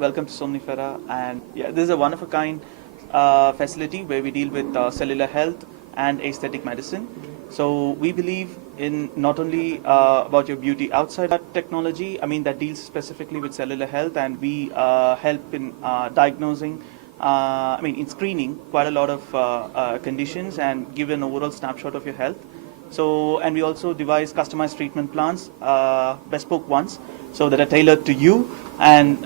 welcome to Somnifera. And yeah, this is a one of a kind facility where we deal with cellular health and aesthetic medicine. So we believe in not only about your beauty outside that technology, I mean that deals specifically with cellular health, and we help in diagnosing, in screening quite a lot of conditions and give an overall snapshot of your health. So, and we also devise customized treatment plans, bespoke ones, so that are tailored to you and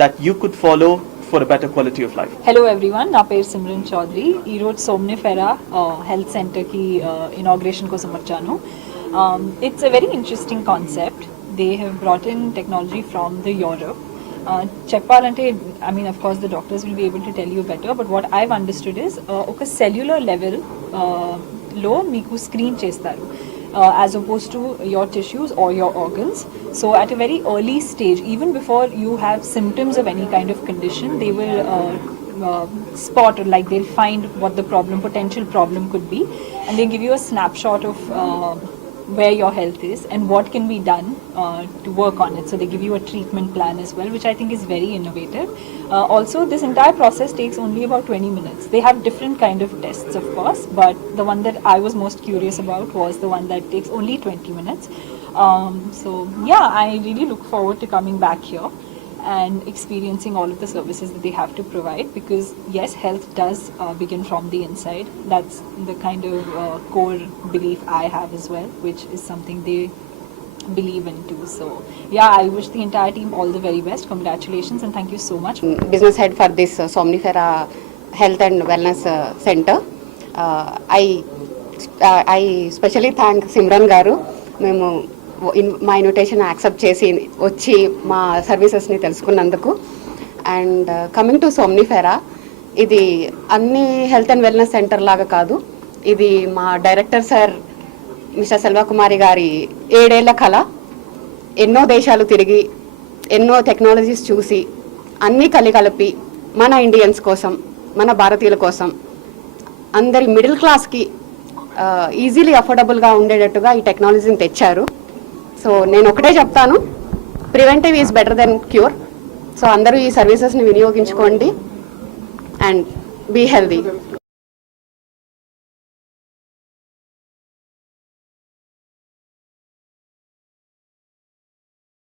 that you could follow for a better quality of life. Hello everyone, నా పేరు సిమ్రన్ చౌదరి. ఈరోజు Somnifera health సెంటర్కి inauguration కోసం వచ్చాను. It's a very interesting concept. They have brought in technology from the Europe. చెప్పాలంటే I mean of course the doctors will be able to tell you better, but what I've understood is ఒక cellular level లో మీకు screen చేస్తారు as opposed to your tissues or your organs. So at a very early stage, even before you have symptoms of any kind of condition, they will spot, or like they'll find what the potential problem could be, and they give you a snapshot of where your health is and what can be done to work on it. So they give you a treatment plan as well, which I think is very innovative. Also, this entire process takes only about 20 minutes. They have different kind of tests, of course, but the one that I was most curious about was the one that takes only 20 minutes. So yeah, I really look forward to coming back here and experiencing all of the services that they have to provide, because yes, health does begin from the inside. That's the kind of core belief I have as well, which is something they believe in too. So yeah, I wish the entire team all the very best. Congratulations and thank you so much. Business head for this Somnifera Health and Wellness Center. I specially thank Simran garu. మేము మా invitation accept చేసి వచ్చి మా సర్వీసెస్ని తెలుసుకున్నందుకు. And coming to Somnifera, ఇది అన్ని health and wellness centre లాగా కాదు. ఇది మా డైరెక్టర్ సార్ మిస్టర్ సెల్వకుమారి గారి 7 ఏళ్ల కళ. ఎన్నో దేశాలు తిరిగి ఎన్నో టెక్నాలజీస్ చూసి అన్నీ కలిపి మన ఇండియన్స్ కోసం, మన భారతీయుల కోసం, అందరి మిడిల్ క్లాస్కి ఈజీలీ అఫోర్డబుల్గా ఉండేటట్టుగా ఈ టెక్నాలజీని తెచ్చారు. సో నేను ఒకటే చెప్తాను, preventive is better than cure. So అందరూ ఈ సర్వీసెస్ని వినియోగించుకోండి అండ్ బీ హెల్దీ.